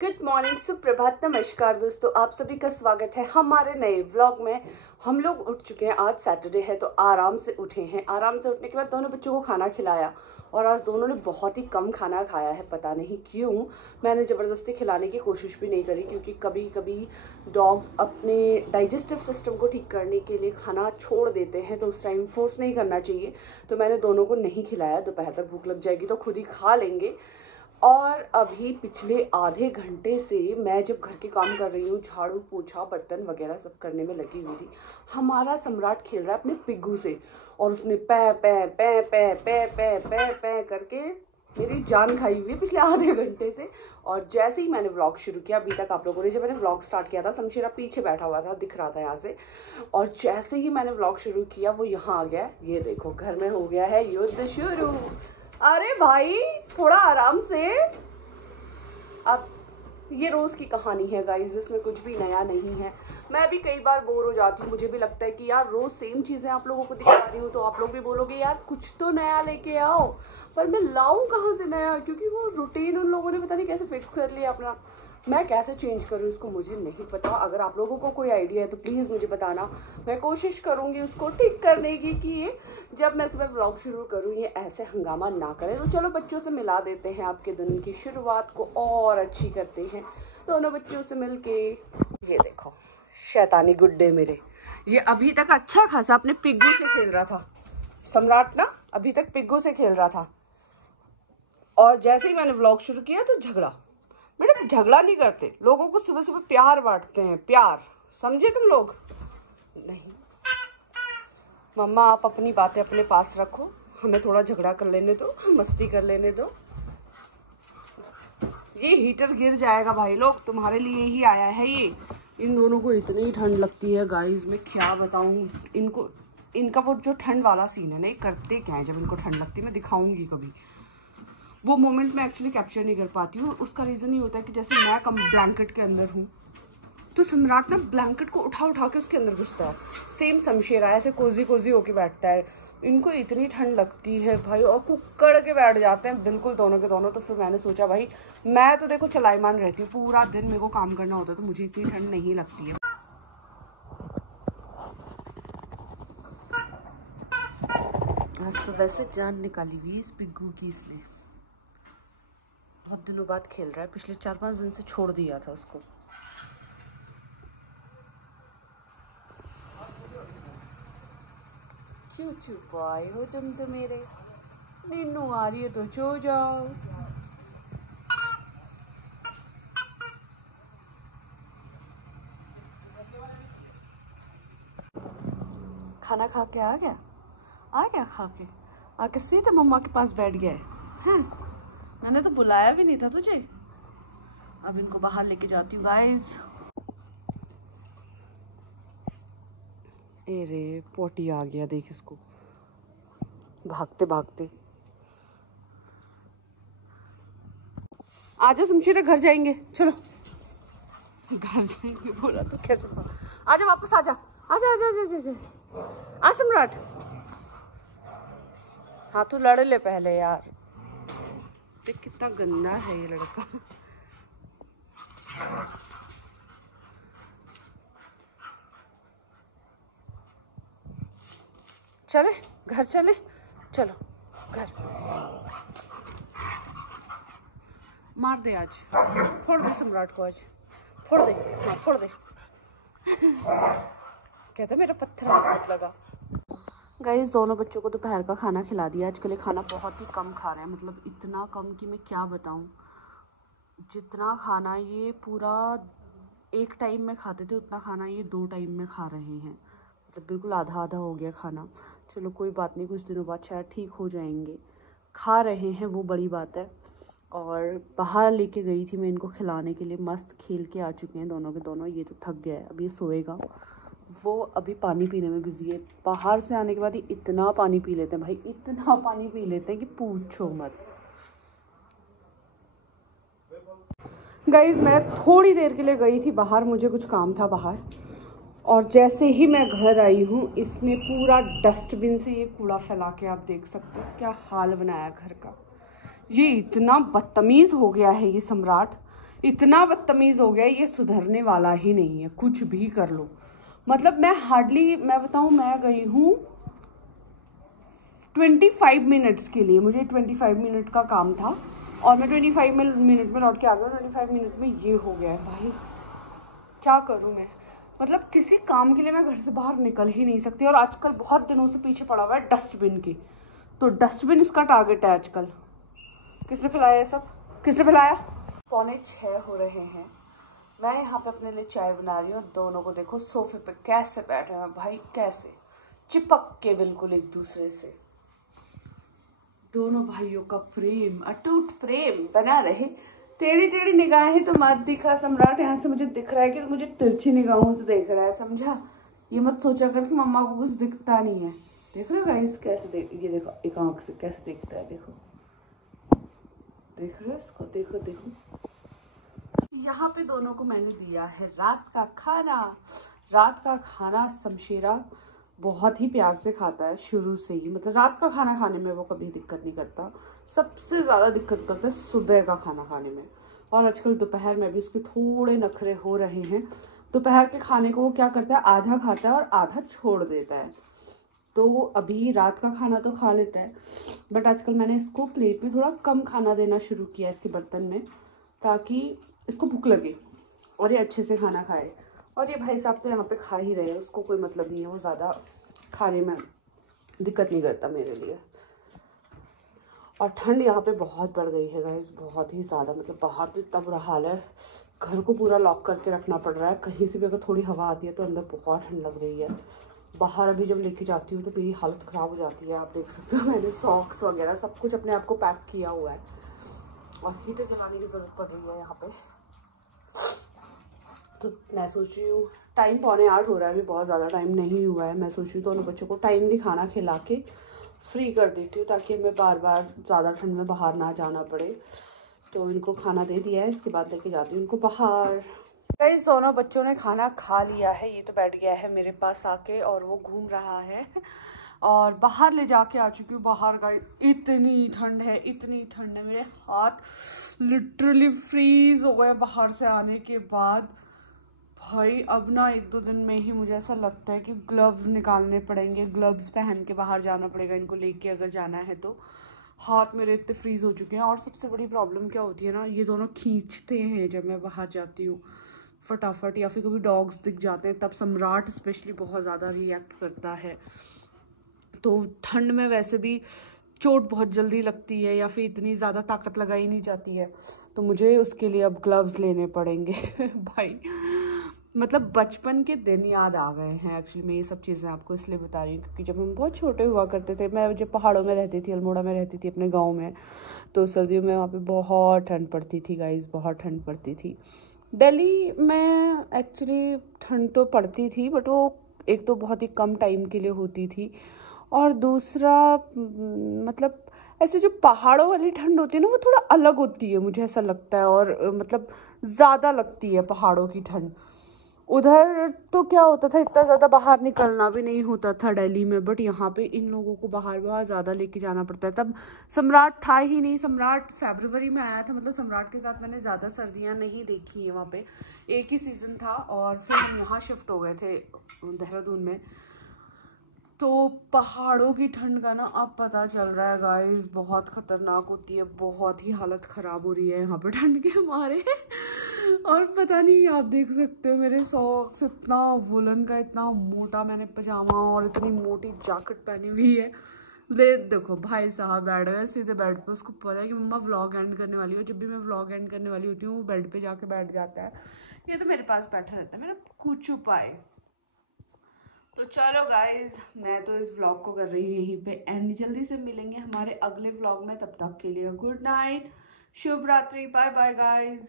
Good morning, सुप्रभात, नमस्कार दोस्तों, आप सभी का स्वागत है हमारे नए व्लॉग में। हम लोग उठ चुके हैं, आज सैटरडे है तो आराम से उठे हैं। आराम से उठने के बाद दोनों बच्चों को खाना खिलाया और आज दोनों ने बहुत ही कम खाना खाया है। पता नहीं क्यों। मैंने ज़बरदस्ती खिलाने की कोशिश भी नहीं करी क्योंकि कभी कभी डॉग्स अपने डाइजेस्टिव सिस्टम को ठीक करने के लिए खाना छोड़ देते हैं, तो उस टाइम फोर्स नहीं करना चाहिए। तो मैंने दोनों को नहीं खिलाया। दोपहर तक भूख लग जाएगी तो खुद ही खा लेंगे। और अभी पिछले आधे घंटे से मैं जब घर के काम कर रही हूँ, झाड़ू पोछा बर्तन वगैरह सब करने में लगी हुई थी, हमारा सम्राट खेल रहा है अपने पिग्गू से और उसने पै पै पै पै पै पै पै पै करके मेरी जान खाई हुई है पिछले आधे घंटे से। और जैसे ही मैंने व्लॉग शुरू किया, अभी तक आप लोगों ने, जब मैंने व्लॉग स्टार्ट किया था शमशेरा पीछे बैठा हुआ था, दिख रहा था यहाँ से, और जैसे ही मैंने व्लॉग शुरू किया वो यहाँ आ गया। ये देखो, घर में हो गया है युद्ध शुरू। अरे भाई थोड़ा आराम से। अब ये रोज की कहानी है गाइस, इसमें कुछ भी नया नहीं है। मैं भी कई बार बोर हो जाती हूँ, मुझे भी लगता है कि यार रोज सेम चीजें आप लोगों को दिखा रही हूँ तो आप लोग भी बोलोगे यार कुछ तो नया लेके आओ, पर मैं लाऊं कहाँ से नया, क्योंकि वो रूटीन उन लोगों ने पता नहीं कैसे फिक्स कर लिया अपना। मैं कैसे चेंज करूँ इसको मुझे नहीं पता। अगर आप लोगों को कोई आइडिया है तो प्लीज़ मुझे बताना, मैं कोशिश करूँगी उसको ठीक करने की कि ये जब मैं सुबह व्लॉग शुरू करूँ ये ऐसे हंगामा ना करें। तो चलो बच्चों से मिला देते हैं, आपके दिन की शुरुआत को और अच्छी करते हैं। दोनों बच्चों से मिलके ये देखो शैतानी गुड्डे मेरे, ये अभी तक अच्छा खासा अपने पिग्गू से खेल रहा था। सम्राट ना अभी तक पिग्गू से खेल रहा था और जैसे ही मैंने व्लॉग शुरू किया तो झगड़ा। मैडम झगड़ा नहीं करते, लोगों को सुबह सुबह प्यार बांटते हैं, प्यार, समझे तुम लोग? नहीं मम्मा, आप अपनी बातें अपने पास रखो, हमें थोड़ा झगड़ा कर लेने दो, मस्ती कर लेने दो। ये हीटर गिर जाएगा भाई लोग, तुम्हारे लिए ही आया है ये। इन दोनों को इतनी ठंड लगती है गाइस, मैं क्या बताऊं इनको। इनका वो जो ठंड वाला सीन है ना, ये करते क्या है जब इनको ठंड लगती है, मैं दिखाऊंगी कभी। वो मोमेंट मैं एक्चुअली कैप्चर नहीं कर पाती हूँ। उसका रीज़न ये होता है कि जैसे मैं कम ब्लैंकेट के अंदर हूँ तो सम्राट ना ब्लैंकेट को उठा उठा के उसके अंदर घुसता है। सेम शमशेरा ऐसे कोजी कोजी होके बैठता है। इनको इतनी ठंड लगती है भाई, और कुक्कड़ के बैठ जाते हैं बिल्कुल दोनों के दोनों। तो फिर मैंने सोचा भाई, मैं तो देखो चलाईमान रहती हूँ, पूरा दिन मेरे को काम करना होता है तो मुझे इतनी ठंड नहीं लगती है। आज सुबह से जान निकाली हुई इस पिग्गू की इसने। बहुत दिनों बाद खेल रहा है, पिछले 4-5 दिन से छोड़ दिया था उसको। चूचू बॉय हो तुम तो मेरे, नीनू आ रही है तो सो जाओ। खाना खा के आ गया खा के आके सीधे मम्मा के पास बैठ गया है। मैंने तो बुलाया भी नहीं था तुझे। अब इनको बाहर लेके जाती हूँ गाइस। अरे पोटी आ गया, देख इसको भागते भागते। आजा शमशेरा, घर जाएंगे, चलो घर जाएंगे बोला तो कैसे। आजा वापस, आजा आजा आजा आजा आजा आ सम्राट। हाँ तो लड़ ले पहले यार, देख कितना गंदा है ये लड़का। चले घर, चले चलो घर। मार दे आज, फोड़ दे सम्राट को, आज फोड़ दे, हाँ फोड़ दे। कहता मेरा पत्थर हाथ लगा। गाइस दोनों बच्चों को दोपहर का खाना खिला दिया। आजकल ये खाना बहुत ही कम खा रहे हैं, मतलब इतना कम कि मैं क्या बताऊं। जितना खाना ये पूरा एक टाइम में खाते थे उतना खाना ये 2 टाइम में खा रहे हैं, मतलब बिल्कुल आधा आधा हो गया खाना। चलो कोई बात नहीं, कुछ दिनों बाद शायद ठीक हो जाएंगे। खा रहे हैं वो बड़ी बात है। और बाहर लेके गई थी मैं इनको खिलाने के लिए, मस्त खेल के आ चुके हैं दोनों के दोनों। ये तो थक गया है, अब ये सोएगा। वो अभी पानी पीने में बिजी है। बाहर से आने के बाद ही इतना पानी पी लेते हैं भाई, इतना पानी पी लेते हैं कि पूछो मत। गाइस मैं थोड़ी देर के लिए गई थी बाहर, मुझे कुछ काम था बाहर, और जैसे ही मैं घर आई हूँ इसने पूरा डस्टबिन से ये कूड़ा फैला के, आप देख सकते हो क्या हाल बनाया घर का। ये इतना बदतमीज़ हो गया है ये सम्राट, इतना बदतमीज हो गया, ये सुधरने वाला ही नहीं है, कुछ भी कर लो। मतलब मैं हार्डली, मैं बताऊं, मैं गई हूँ 25 मिनट्स के लिए, मुझे 25 मिनट का काम था और मैं 25 मिनट में लौट के आ गया। 25 मिनट में ये हो गया है भाई, क्या करूँ मैं। मतलब किसी काम के लिए मैं घर से बाहर निकल ही नहीं सकती। और आजकल बहुत दिनों से पीछे पड़ा हुआ है डस्टबिन की, तो डस्टबिन इसका टारगेट है आजकल। किसने फैलाया ये सब, किसने फैलाया? 6:45 हो रहे हैं, मैं यहाँ पे अपने लिए चाय बना रही हूँ। दोनों को देखो सोफे पे कैसे बैठे हैं भाई, कैसे चिपक के बिल्कुल एक दूसरे से। दोनों भाइयों का प्रेम, अटूट प्रेम बना रहे। टेढ़ी टेढ़ी निगाहें तो मत दिखा सम्राट, यहाँ से मुझे दिख रहा है कि मुझे तिरछी निगाहों से देख रहा है, समझा? ये मत सोचा कर कि मम्मा को कुछ दिखता नहीं है। देख रहे हो गाइस कैसे देख, ये देखो एक आंख से कैसे दिखता है, देखो देख रहे हो इसको, देखो देखो। यहाँ पे दोनों को मैंने दिया है रात का खाना। रात का खाना शमशेरा बहुत ही प्यार से खाता है शुरू से ही, मतलब रात का खाना खाने में वो कभी दिक्कत नहीं करता। सबसे ज़्यादा दिक्कत करता है सुबह का खाना खाने में। और आजकल दोपहर में भी उसके थोड़े नखरे हो रहे हैं। दोपहर के खाने को वो क्या करता है, आधा खाता है और आधा छोड़ देता है। तो अभी रात का खाना तो खा लेता है, बट आजकल मैंने इसको प्लेट में थोड़ा कम खाना देना शुरू किया इसके बर्तन में, ताकि इसको भूख लगे और ये अच्छे से खाना खाए। और ये भाई साहब तो यहाँ पे खा ही रहे हैं, उसको कोई मतलब नहीं है, वो ज़्यादा खाने में दिक्कत नहीं करता मेरे लिए। और ठंड यहाँ पे बहुत बढ़ गई है गाइस, बहुत ही ज़्यादा। मतलब बाहर तो इतना बुरा हाल है, घर को पूरा लॉक करके रखना पड़ रहा है। कहीं से भी अगर थोड़ी हवा आती है तो अंदर बहुत ठंड लग रही है। बाहर अभी जब लेके जाती हूँ तो मेरी हालत ख़राब हो जाती है। आप देख सकते हो मैंने सॉक्स वगैरह सब कुछ अपने आप को पैक किया हुआ है। और हीटर चलाने की ज़रूरत पड़ रही है यहाँ पे। तो मैं सोच रही हूँ, टाइम 7:45 हो रहा है, अभी बहुत ज़्यादा टाइम नहीं हुआ है। मैं सोच रही हूँ दोनों बच्चों को टाइमली खाना खिला के फ्री कर देती हूँ, ताकि हमें बार बार ज़्यादा ठंड में बाहर ना जाना पड़े। तो इनको खाना दे दिया है, इसके बाद लेके जाती हूँ इनको बाहर। गाइस दोनों बच्चों ने खाना खा लिया है, ये तो बैठ गया है मेरे पास आके और वो घूम रहा है। और बाहर ले जाके आ चुकी हूँ। बाहर गाइस इतनी ठंड है, इतनी ठंड है, मेरे हाथ लिटरली फ्रीज हो गए बाहर से आने के बाद। भाई अब ना 1-2 दिन में ही मुझे ऐसा लगता है कि ग्लव्स निकालने पड़ेंगे, ग्लव्स पहन के बाहर जाना पड़ेगा इनको लेके अगर जाना है तो। हाथ मेरे इतने फ्रीज हो चुके हैं। और सबसे बड़ी प्रॉब्लम क्या होती है ना, ये दोनों खींचते हैं जब मैं बाहर जाती हूँ फटाफट, या फिर कभी डॉग्स दिख जाते हैं तब सम्राट स्पेशली बहुत ज़्यादा रिएक्ट करता है। तो ठंड में वैसे भी चोट बहुत जल्दी लगती है, या फिर इतनी ज़्यादा ताकत लगाई नहीं जाती है, तो मुझे उसके लिए अब ग्लव्स लेने पड़ेंगे। भाई मतलब बचपन के दिन याद आ गए हैं। एक्चुअली मैं ये सब चीज़ें आपको इसलिए बता रही हूँ क्योंकि जब हम बहुत छोटे हुआ करते थे, मैं जब पहाड़ों में रहती थी, अल्मोड़ा में रहती थी अपने गाँव में, तो सर्दियों में वहाँ पे बहुत ठंड पड़ती थी गाइस, बहुत ठंड पड़ती थी। दिल्ली में एक्चुअली ठंड तो पड़ती थी, बट वो एक तो बहुत ही कम टाइम के लिए होती थी, और दूसरा मतलब ऐसे जो पहाड़ों वाली ठंड होती है ना, वो थोड़ा अलग होती है, मुझे ऐसा लगता है। और मतलब ज़्यादा लगती है पहाड़ों की ठंड। उधर तो क्या होता था, इतना ज़्यादा बाहर निकलना भी नहीं होता था दिल्ली में, बट यहाँ पे इन लोगों को बाहर बहुत ज़्यादा लेके जाना पड़ता है। तब सम्राट था ही नहीं, सम्राट फरवरी में आया था, मतलब सम्राट के साथ मैंने ज़्यादा सर्दियाँ नहीं देखी हैं वहाँ पे, एक ही सीज़न था। और फिर हम यहाँ शिफ्ट हो गए थे देहरादून में। तो पहाड़ों की ठंड का ना अब पता चल रहा है गाइस, बहुत खतरनाक होती है, बहुत ही हालत ख़राब हो रही है यहाँ पे ठंड के हमारे। और पता नहीं, आप देख सकते हो मेरे सॉक्स, इतना वुलन का इतना मोटा मैंने पजामा और इतनी मोटी जैकेट पहनी हुई है। देखो भाई साहब बैठ गए सीधे बेड पे, उसको पता है कि मम्मा व्लॉग एंड करने वाली हो। जब भी मैं व्लॉग एंड करने वाली होती हूँ वो बेड पे जाके बैठ जाता है। ये तो मेरे पास बैठा रहता है, मेरा कुछ उपाय। तो चलो गाइज, मैं तो इस व्लॉग को कर रही हूँ यहीं पे एंड। जल्दी से मिलेंगे हमारे अगले व्लॉग में, तब तक के लिए गुड नाइट, शुभ रात्रि, बाय बाय गाइज।